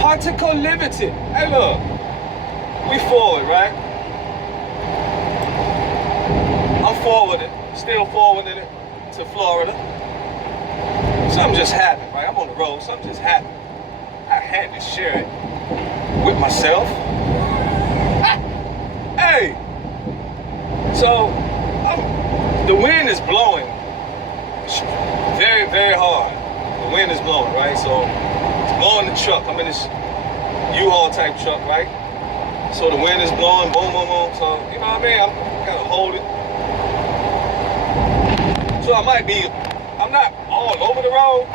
Particle limited. Hey, look. We forward, right? I'm forwarding, still forwarding it to Florida. Something just happened, right? I'm on the road, something just happened. I had to share it with myself. Hey! So, the wind is blowing very, very hard. The wind is blowing, right? So, it's blowing the truck. I'm in this U-Haul type truck, right? So the wind is blowing, boom, boom, boom. So, you know what I mean? I'm kind of holding. So I'm not all over the road.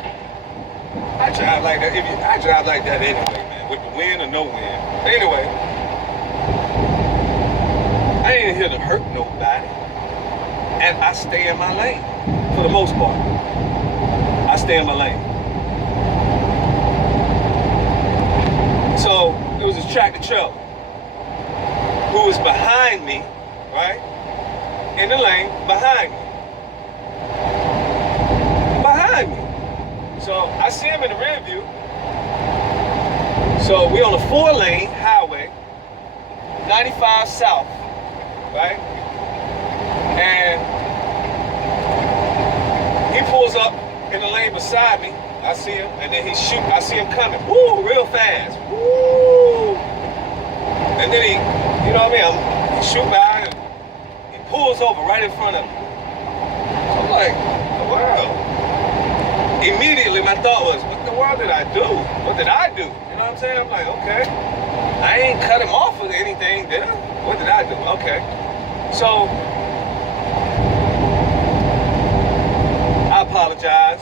I drive like that. I drive like that anyway, man, with the wind or no wind. Anyway, I ain't here to hurt nobody. And I stay in my lane, for the most part. I stay in my lane. So, it was this tractor trailer who was behind me, right? In the lane, behind me. Behind me. So I see him in the rear view. So we on a 4-lane highway, 95 south, right? And he pulls up in the lane beside me. I see him, and then I see him coming. Woo, real fast. Woo! And then he, you know what I mean? He shoot by and he pulls over right in front of me. So I'm like, wow. Immediately my thought was, what in the world did I do? What did I do? You know what I'm saying? I'm like, okay. I ain't cut him off with anything, did I? What did I do? Okay. So I apologize.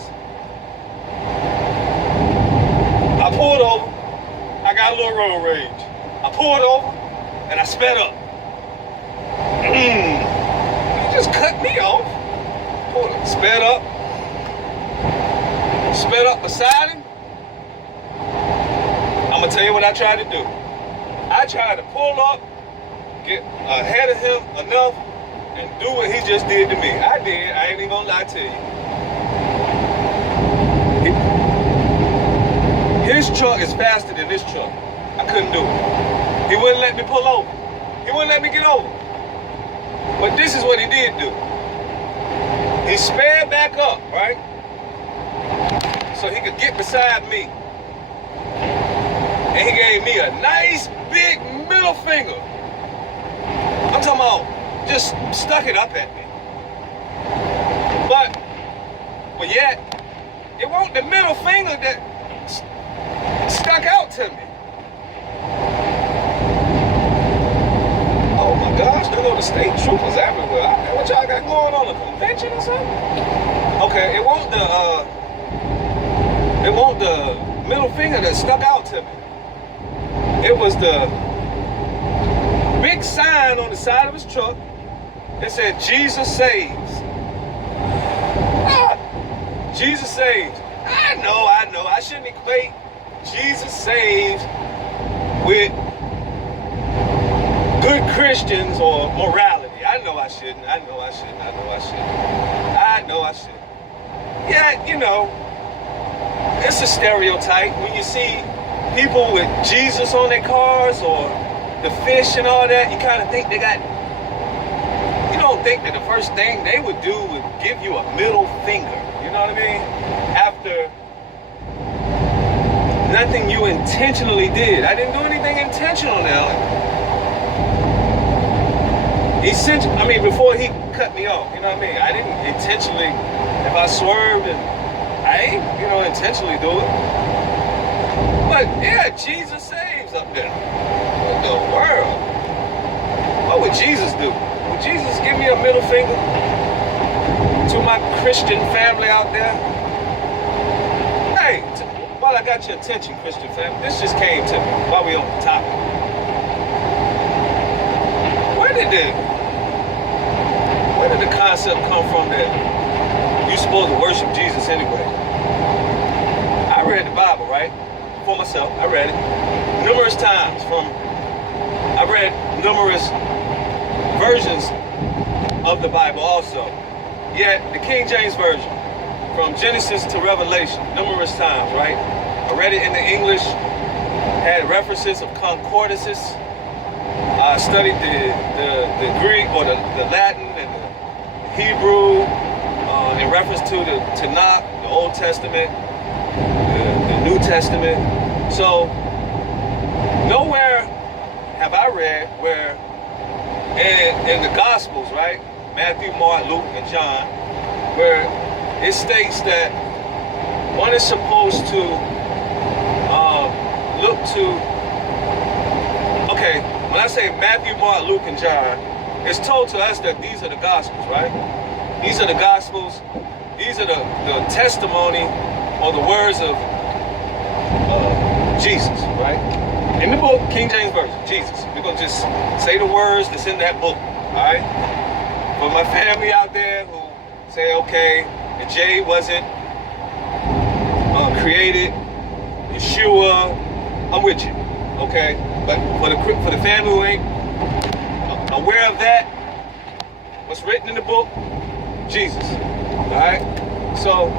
I pulled over. I got a little road rage. I pulled over and I sped up. You just cut me off. Sped up beside him. I'm gonna tell you what I tried to do. I tried to pull up, get ahead of him enough, and do what he just did to me. I did. I ain't even gonna lie to you. His truck is faster than this truck. I couldn't do it. He wouldn't let me pull over. He wouldn't let me get over. But this is what he did do. He sped back up, right? So he could get beside me. And he gave me a nice big middle finger. I'm talking about just stuck it up at me. But yet, it wasn't the middle finger that stuck out to me. Oh my gosh, there go the state troopers everywhere. What y'all got going on, a convention or something? Okay, it won't the middle finger that stuck out to me. It was the big sign on the side of his truck that said, Jesus saves. Jesus saves. I know. I shouldn't equate Jesus saves with good Christians or morality. I know I shouldn't. Yeah, you know, it's a stereotype when you see people with Jesus on their cars or the fish and all that. You kind of think you don't think that the first thing they would do would give you a middle finger. You know what I mean? After nothing you intentionally did. I didn't do anything intentional now. Before he cut me off, you know what I mean? I didn't intentionally, if I swerved, and I ain't, intentionally do it. But yeah, Jesus saves up there. What the world? What would Jesus do? Would Jesus give me a middle finger to my Christian family out there? Hey, while I got your attention, Christian family, this just came to me while we on the topic. Where did the concept come from that you're supposed to worship Jesus anyway? I read the Bible, right? For myself, I read it numerous times. I read numerous versions of the Bible also. Yet the King James Version, from Genesis to Revelation, numerous times, right? I read it in the English, had references of concordances. I studied the Greek or the Latin and the Hebrew in reference to the Tanakh, the Old Testament, the New Testament. So nowhere have I read where in the Gospels, right? Matthew, Mark, Luke, and John, where it states that one is supposed to look to, okay, when I say Matthew, Mark, Luke, and John, it's told to us that these are the Gospels, right? These are the Gospels, these are the testimony or the words of Jesus, right? In the book, King James Version, Jesus. We're going to just say the words that's in that book, all right? For my family out there who say, okay, the J wasn't created, Yeshua, I'm with you, okay? But for the family who ain't aware of that, what's written in the book, Jesus, all right? So,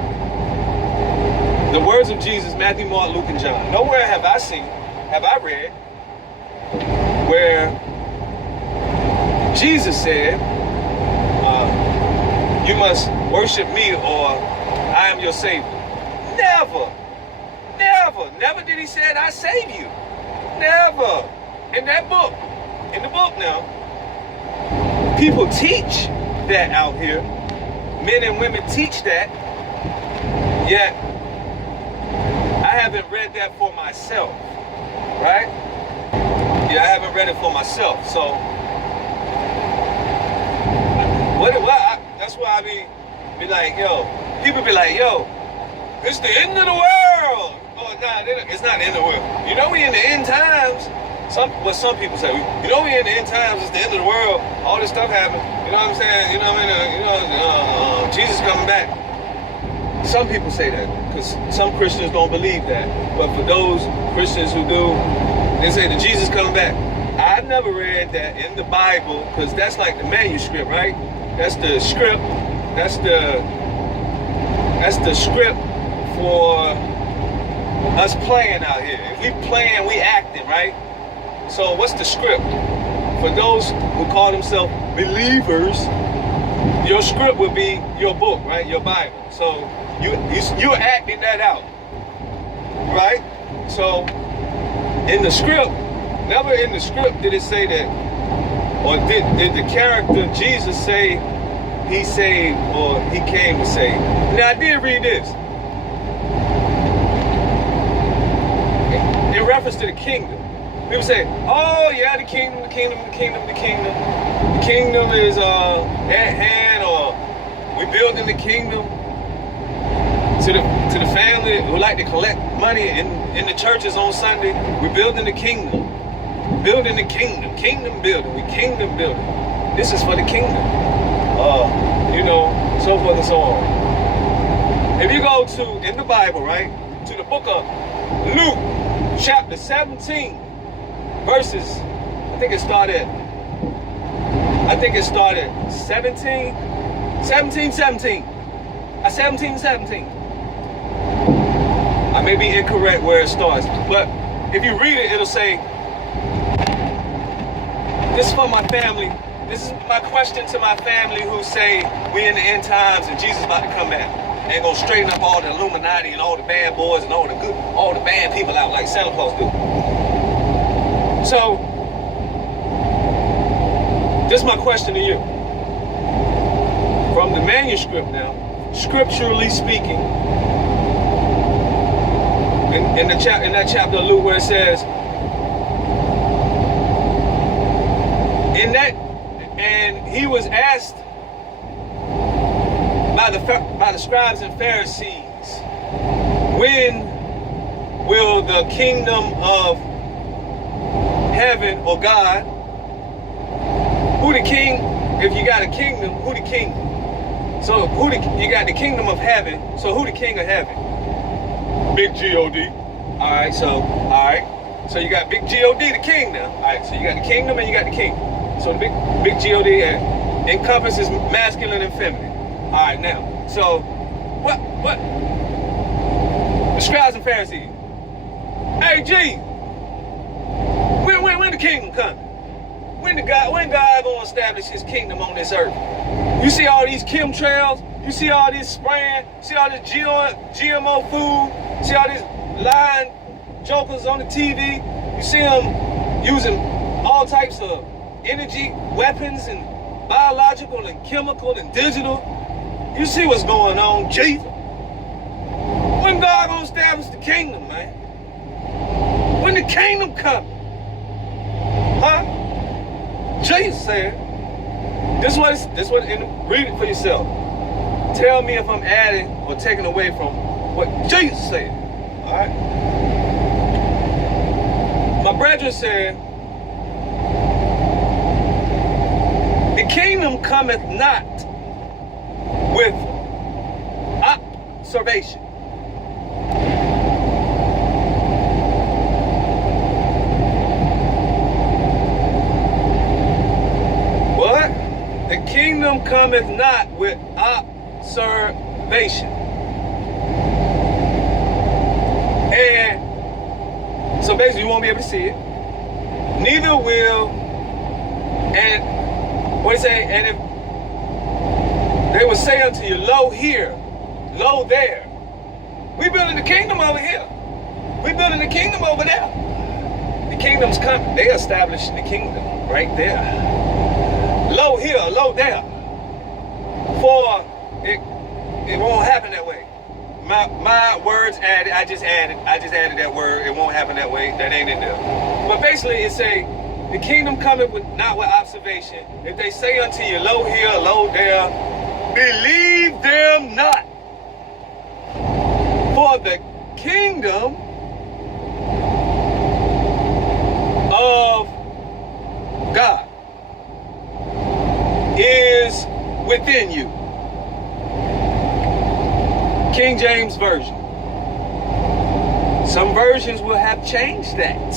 the words of Jesus, Matthew, Mark, Luke, and John. Nowhere have I read, where Jesus said, you must worship me or I am your Savior. Never did he say, I save you. Never. In that book, in the book now, people teach that out here. Men and women teach that, yet I haven't read that for myself, right? Yeah, I haven't read it for myself, so that's why I be like, yo, people be like, yo, it's the end of the world. Oh, nah, it's not the end of the world. You know we in the end times. Some people say, you know we in the end times, it's the end of the world. All this stuff happened. You know what I'm saying? You know what I mean? Jesus coming back. Some people say that, because some Christians don't believe that. But for those Christians who do, they say that Jesus coming back. I've never read that in the Bible, because that's like the manuscript, right? That's the script. That's the script for us playing out here. If we playing, we acting, right? So what's the script? For those who call themselves believers, your script would be your book, right? Your Bible. So you're acting that out, right? So in the script, never in the script did it say that, or did the character Jesus say he saved or he came to save. Now I did read this. In reference to the kingdom. People say, oh yeah, the kingdom. The kingdom is at hand, or we building the kingdom. To the family who like to collect money in the churches on Sunday, we're building the kingdom. Building the kingdom. Kingdom building. We kingdom building. This is for the kingdom. So forth and so on. If you go in the Bible, right, to the book of Luke, chapter 17, verses, I think it started 17. I may be incorrect where it starts, but if you read it, it'll say, this is for my family. This is my question to my family who say we in the end times and Jesus about to come back. And gonna straighten up all the Illuminati and all the bad boys and all the bad people out like Santa Claus do. So, this is my question to you. From the manuscript now, scripturally speaking, in that chapter of Luke where it says, and he was asked by the scribes and Pharisees, when will the kingdom of heaven or God, who the king, if you got a kingdom, who the king? So you got the kingdom of heaven, so who the king of heaven? Big G-O-D. Alright, so you got big G-O-D, the king now. Alright, so you got the kingdom and you got the king. So the big G-O-D encompasses masculine and feminine. Alright, now, so what? The scribes and Pharisees, Hey, G, when the kingdom coming? When God gonna establish his kingdom on this earth? You see all these chemtrails, you see all this spraying, you see all this GMO food, you see all these lying jokers on the TV, you see them using all types of energy, weapons, and biological and chemical and digital. You see what's going on, Jesus. When God gonna establish the kingdom, man? When the kingdom comes? Huh? Jesus said, this what read it for yourself. Tell me if I'm adding or taking away from what Jesus said. Alright? My brethren said, the kingdom cometh not with observation. What? The kingdom cometh not with observation. And so basically you won't be able to see it. Neither will, and what do you say? And if they will say unto you, lo here, lo there. We building the kingdom over here. We building the kingdom over there. The kingdom's coming. They established the kingdom right there. Lo here, lo there. For it won't happen that way. My words added, I just added that word. It won't happen that way. That ain't in there. But basically it say, the kingdom cometh with not with observation. If they say unto you, lo here, lo there, believe them not. For the kingdom of God is within you. King James Version. Some versions will have changed that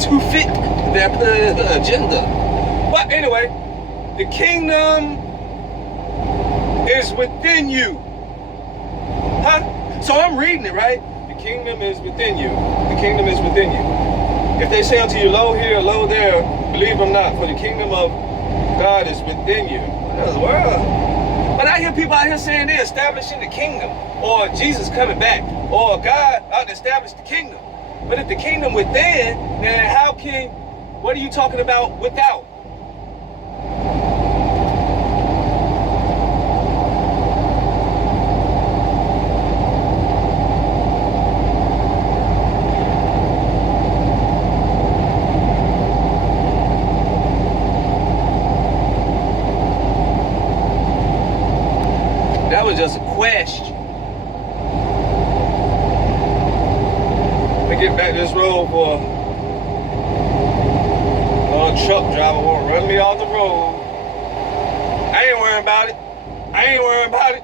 to fit their agenda. But anyway, the kingdom is within you. Huh? So I'm reading it, right? The kingdom is within you. The kingdom is within you. If they say unto you, lo here, lo there, believe them not, for the kingdom of God is within you. Well, but I hear people out here saying they're establishing the kingdom, or Jesus coming back, or God out to establish the kingdom. But if the kingdom within, then how can, what are you talking about without? That was just a question. Let me get back this road for a truck driver won't run me off the road. I ain't worrying about it. I ain't worrying about it.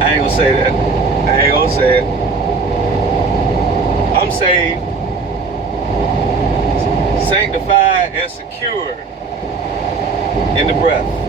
I ain't gonna say that. I ain't gonna say it. I'm saved, sanctified, and secure in the breath.